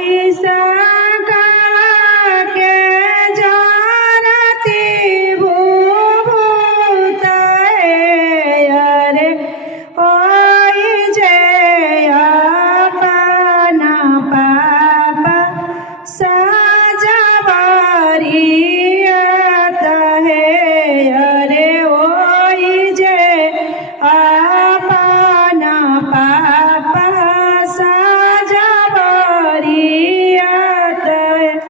ऐसा के जानती भूत अरे ओई जे अपना पाप सजबरियत है अरे ओई जे अपना पाप सजबरियत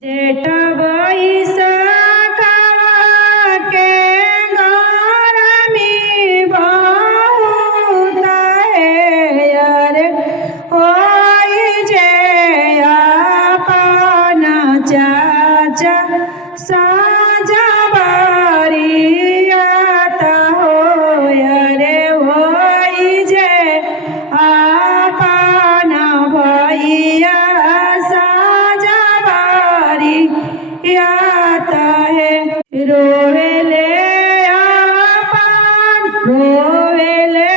जेठ बैसखवा के गरमी बहुत है अरे ओई जे अपना चाचा सजबरियत हो अरे ओई जे अपना भैया सजबरियत है रोवेले अपन रोवेले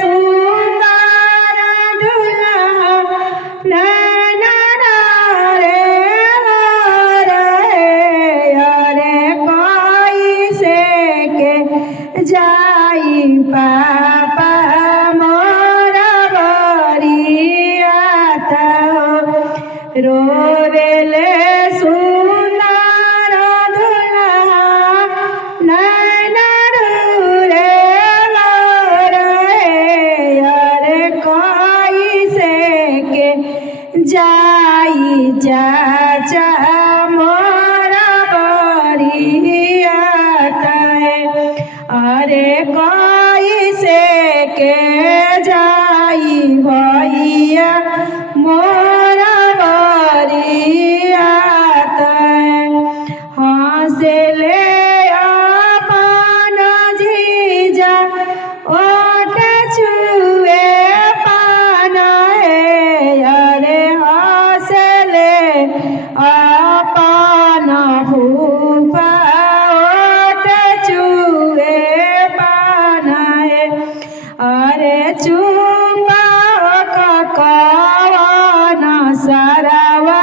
सुंदर दुल्हा नैना रे अरे कैसे के जाई पापा मोरा बरियत रोवेले सुंदर दुल्हा नैना रे अरे कैसे के जाई चाचा मोरा बरियत अरे कैसे के जाई भैया मोरा बरियत हंसले अपन जीजा ओट छुए पान अरे हंसले अपन फूफा ओट छुए पान अरे चुपा कवन सरवा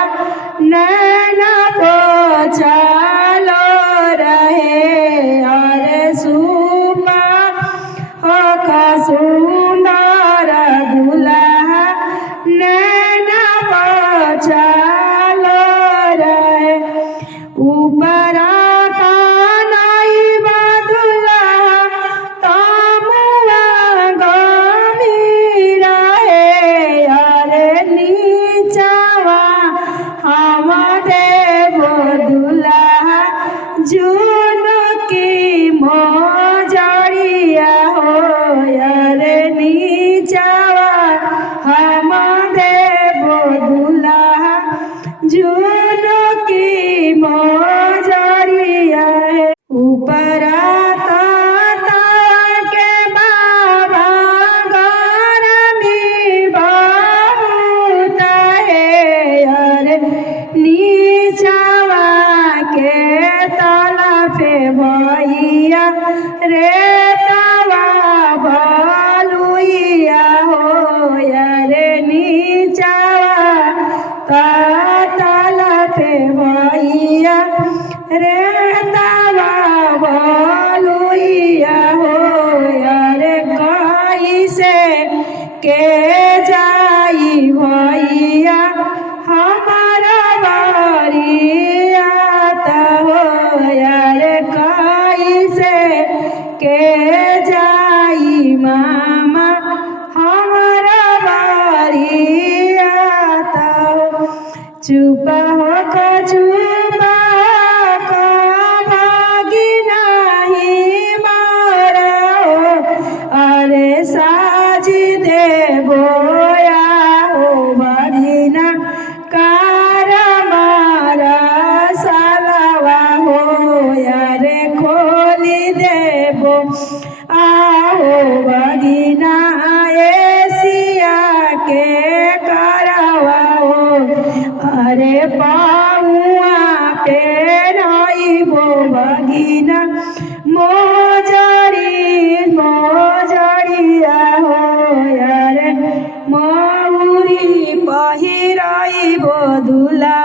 नैना पोछलो रहे अरे सुपा सुंदर दुल्हा नैना पोछलो रहे ऊपर कानाई बदुल्हा तमुआ गमीरा अरे नीचवा हम देवो दुल्हा जुनकी मोजरिया हो अरे नीचवा हम देवो दुल्हा जुनकी मोजरिया ऊपर के बाबा गरमी बहुत है अरे नीचवा के तला पे भैया रे तवा बलुइया हो अरे नीचवा तला पे भैया रे तवा बलुइया हो अरे कैसे के जाई भैया हमारा बरियत हो अरे कैसे के जाई मामा हमारा बरियत चुप हो चुपा भागी नहीं मारा अरे साज देवो हो बगिना कार मारा सलवा हो अरे खोली देवो आओ बगिना एसिया के करवा हो अरे पाऊआ पे रहिबो बगिना मोजरिया हो अरे मौरी पहिराइबो दुल्हा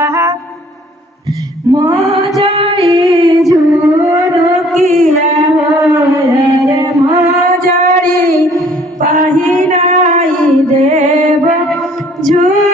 मजरी झुनुकिया हो रे मजरी पहिराई देव झुनुकिया